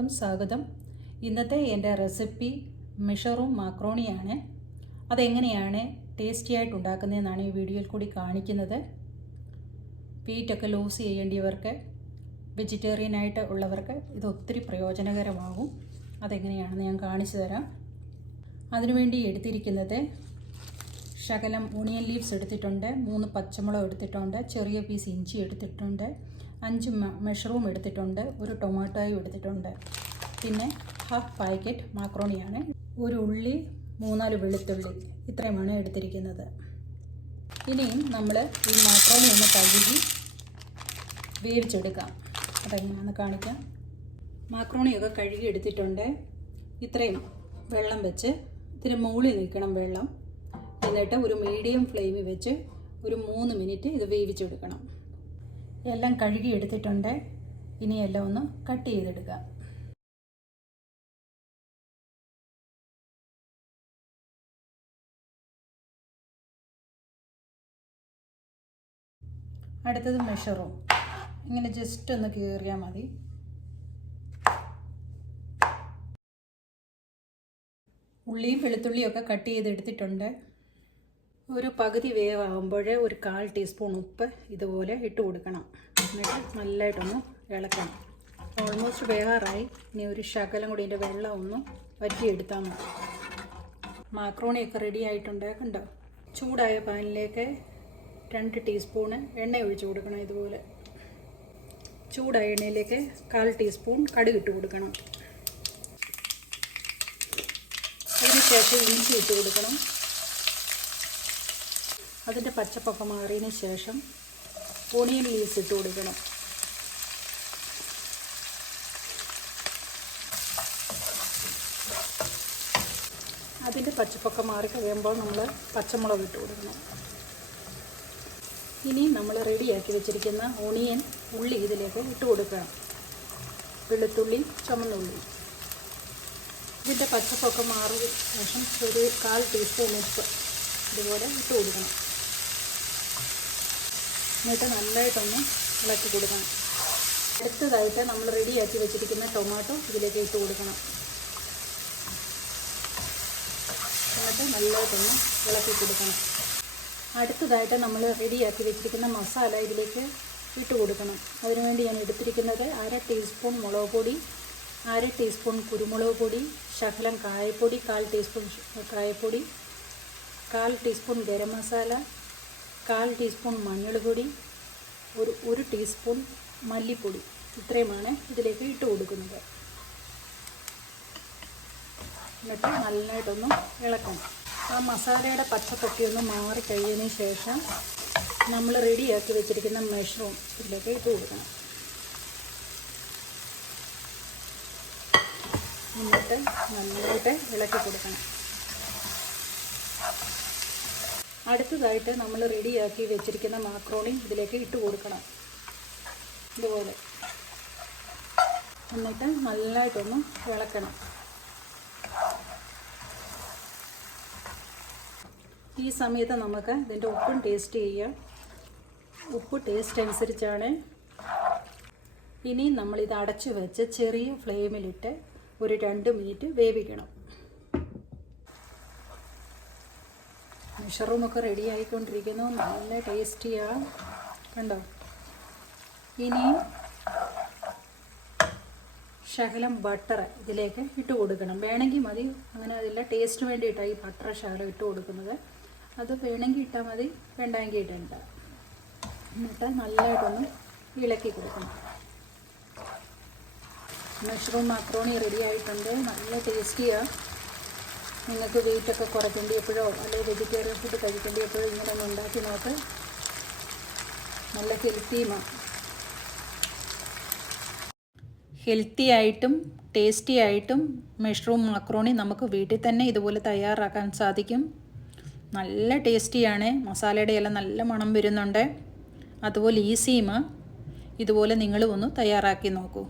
എല്ലാവർക്കും സ്വാഗതം. ഇന്നത്തെ എൻ്റെ റെസിപ്പി മഷ്റൂം മാക്രോണിയാണ്. അതെങ്ങനെയാണ് ടേസ്റ്റി ആയിട്ട് ഉണ്ടാക്കുന്നതെന്നാണ് ഈ വീഡിയോയിൽ കൂടി കാണിക്കുന്നത്. വെയിറ്റൊക്കെ ലൂസ് ചെയ്യേണ്ടിയവർക്ക്, വെജിറ്റേറിയനായിട്ട് ഉള്ളവർക്ക് ഇത് ഒത്തിരി പ്രയോജനകരമാകും. അതെങ്ങനെയാണെന്ന് ഞാൻ കാണിച്ചു തരാം. അതിനുവേണ്ടി എടുത്തിരിക്കുന്നത് ശകലം ഓണിയൻ ലീവ്സ് എടുത്തിട്ടുണ്ട്, 3 പച്ചമുളക് എടുത്തിട്ടുണ്ട്, ചെറിയ പീസ് ഇഞ്ചി എടുത്തിട്ടുണ്ട്, 5 മഷ്റൂം എടുത്തിട്ടുണ്ട്, ഒരു ടൊമാറ്റോയും എടുത്തിട്ടുണ്ട്, പിന്നെ ഹാഫ് പാക്കറ്റ് മാക്രോണിയാണ്, ഒരു ഉള്ളി, 3-4 വെളുത്തുള്ളി, ഇത്രയുമാണ് എടുത്തിരിക്കുന്നത്. ഇനിയും നമ്മൾ ഈ മാക്രോണി ഒന്ന് കഴുകി വേവിച്ചെടുക്കാം. അതെങ്ങനെയാണെന്ന് കാണിക്കാം. മാക്രോണിയൊക്കെ കഴുകി എടുത്തിട്ടുണ്ട്. ഇത്രയും വെള്ളം വെച്ച് ഇതിന് മുകളിൽ നിൽക്കണം വെള്ളം. എന്നിട്ട് ഒരു മീഡിയം ഫ്ലെയിമിൽ വെച്ച് ഒരു 3 മിനിറ്റ് ഇത് വേവിച്ചെടുക്കണം. എല്ലാം കഴുകി എടുത്തിട്ടുണ്ട്. ഇനി എല്ലാം ഒന്ന് കട്ട് ചെയ്തെടുക്കുക. അടുത്തത് മഷ്റൂം. ഇങ്ങനെ ജസ്റ്റ് ഒന്ന് കീറിയാൽ മതി. ഉള്ളിയും വെളുത്തുള്ളിയൊക്കെ കട്ട് ചെയ്തെടുത്തിട്ടുണ്ട്. ഒരു പകുതി വേവാകുമ്പോൾ ഒരു 1/4 ടീസ്പൂൺ ഉപ്പ് ഇതുപോലെ ഇട്ട് കൊടുക്കണം. എന്നിട്ട് നല്ലതായിട്ടൊന്ന് ഇളക്കണം. ഓൾമോസ്റ്റ് വേകാറായി. ഇനി ഒരു ശകലം കൂടി ഇതിൻ്റെ വെള്ളം ഒന്ന് വറ്റിയെടുത്താൽ മതി. മാക്രോണിയൊക്കെ റെഡി ആയിട്ടുണ്ട്. കണ്ടോ? ചൂടായ പാനിലേക്ക് 2 ടീസ്പൂണ് എണ്ണ ഒഴിച്ച് കൊടുക്കണം. ഇതുപോലെ ചൂടായ എണ്ണയിലേക്ക് 1/4 ടീസ്പൂൺ കടുക് ഇട്ട് കൊടുക്കണം. അതിനുശേഷം ഇഞ്ചി ഇട്ട് കൊടുക്കണം. അതിൻ്റെ പച്ചപ്പൊക്കെ മാറിയതിന് ശേഷം ഓണിയൻ ലീവ്സ് ഇട്ട് കൊടുക്കണം. അതിൻ്റെ പച്ചപ്പൊക്കെ മാറി കഴിയുമ്പോൾ നമ്മൾ പച്ചമുളക് ഇട്ട് കൊടുക്കണം. ഇനി നമ്മൾ റെഡിയാക്കി വെച്ചിരിക്കുന്ന ഓണിയൻ ഉള്ളി ഇതിലേക്ക് ഇട്ട് കൊടുക്കണം. വെളുത്തുള്ളി, ചുമന്നുള്ളി. ഇതിൻ്റെ പച്ചപ്പൊക്കെ മാറിയ ശേഷം ഒരു 1/4 ടീസ്പൂൺ ഉപ്പ് ഇതുപോലെ ഇട്ട് കൊടുക്കണം. എന്നിട്ട് നല്ലതായിട്ടൊന്ന് ഇളക്കി കൊടുക്കണം. അടുത്തതായിട്ട് നമ്മൾ റെഡിയാക്കി വെച്ചിരിക്കുന്ന ടൊമാറ്റോ ഇതിലേക്ക് ഇട്ട് കൊടുക്കണം. എന്നിട്ട് നല്ലതായിട്ടൊന്ന് ഇളക്കി കൊടുക്കണം. അടുത്തതായിട്ട് നമ്മൾ റെഡിയാക്കി വെച്ചിരിക്കുന്ന മസാല ഇതിലേക്ക് ഇട്ട് കൊടുക്കണം. അതിനുവേണ്ടി ഞാൻ എടുത്തിരിക്കുന്നത് 1/2 ടീസ്പൂൺ മുളക് പൊടി, 1/2 ടീസ്പൂൺ കുരുമുളക് പൊടി, ശകലം കായപ്പൊടി, 1/4 ടീസ്പൂൺ കായപ്പൊടി, 1/4 ടീസ്പൂൺ ഗരം മസാല, 1/4 ടീസ്പൂൺ മഞ്ഞൾപ്പൊടി, ഒരു ടീസ്പൂൺ മല്ലിപ്പൊടി. ഇത്രയുമാണ് ഇതിലേക്ക് ഇട്ട് കൊടുക്കുന്നത്. എന്നിട്ട് നല്ലതായിട്ടൊന്ന് ഇളക്കണം. ആ മസാലയുടെ പച്ചപ്പൊക്കെ ഒന്ന് മാറിക്കഴിഞ്ഞതിന് ശേഷം നമ്മൾ റെഡിയാക്കി വെച്ചിരിക്കുന്ന മഷ്റൂം ഇതിലേക്ക് ഇട്ട് കൊടുക്കണം. എന്നിട്ട് നല്ലതായിട്ട് ഇളക്കി കൊടുക്കണം. അടുത്തതായിട്ട് നമ്മൾ റെഡിയാക്കി വെച്ചിരിക്കുന്ന മാക്രോണി ഇതിലേക്ക് ഇട്ട് കൊടുക്കണം. ഇതുപോലെ എന്നിട്ട് നല്ലതായിട്ടൊന്ന് ഇളക്കണം. ഈ സമയത്ത് നമുക്ക് ഇതിൻ്റെ ഉപ്പും ടേസ്റ്റ് ചെയ്യാം. ഉപ്പ് ടേസ്റ്റ് അനുസരിച്ചാണ്. ഇനി നമ്മളിത് അടച്ചു വെച്ച് ചെറിയ ഫ്ലെയിമിലിട്ട് ഒരു 2 മിനിറ്റ് വേവിക്കണം. മഷ്റൂമൊക്കെ റെഡി ആയിക്കൊണ്ടിരിക്കുന്നു. നല്ല ടേസ്റ്റിയാണ്. കണ്ടോ? ഇനി ശകലം ബട്ടർ ഇതിലേക്ക് ഇട്ട് കൊടുക്കണം. വേണമെങ്കിൽ മതി, അങ്ങനെ അതില്ല. ടേസ്റ്റിന് വേണ്ടിയിട്ടാണ് ഈ ബട്ടർ ശകലം ഇട്ട് കൊടുക്കുന്നത്. അത് വേണമെങ്കിൽ ഇട്ടാൽ മതി, വേണ്ടെങ്കിൽ ഇടണ്ട. എന്നിട്ട് നല്ലതായിട്ടൊന്ന് ഇളക്കി കൊടുക്കണം. മഷ്റൂം മാക്രോണി റെഡി ആയിട്ടുണ്ട്. നല്ല ടേസ്റ്റിയാണ്. നിങ്ങൾക്ക് വെയിറ്റൊക്കെ കുറയ്ക്കേണ്ടിയപ്പോഴോ അല്ലെങ്കിൽ വെജിറ്റേറിയൻ ഫുഡ് കഴിക്കേണ്ടിയപ്പോഴോ ഇങ്ങനെ ഒന്ന് ഉണ്ടാക്കി നോക്ക്. നല്ല ഹെൽത്തി ആയിട്ടും ടേസ്റ്റി ആയിട്ടും മഷ്റൂം മാക്രോണി നമുക്ക് വീട്ടിൽ തന്നെ ഇതുപോലെ തയ്യാറാക്കാൻ സാധിക്കും. നല്ല ടേസ്റ്റിയാണ്. മസാലയുടെ എല്ലാം നല്ല മണം വരുന്നുണ്ട്. അതുപോലെ ഈസിയുമാണ്. ഇതുപോലെ നിങ്ങളും ഒന്ന് തയ്യാറാക്കി നോക്കൂ.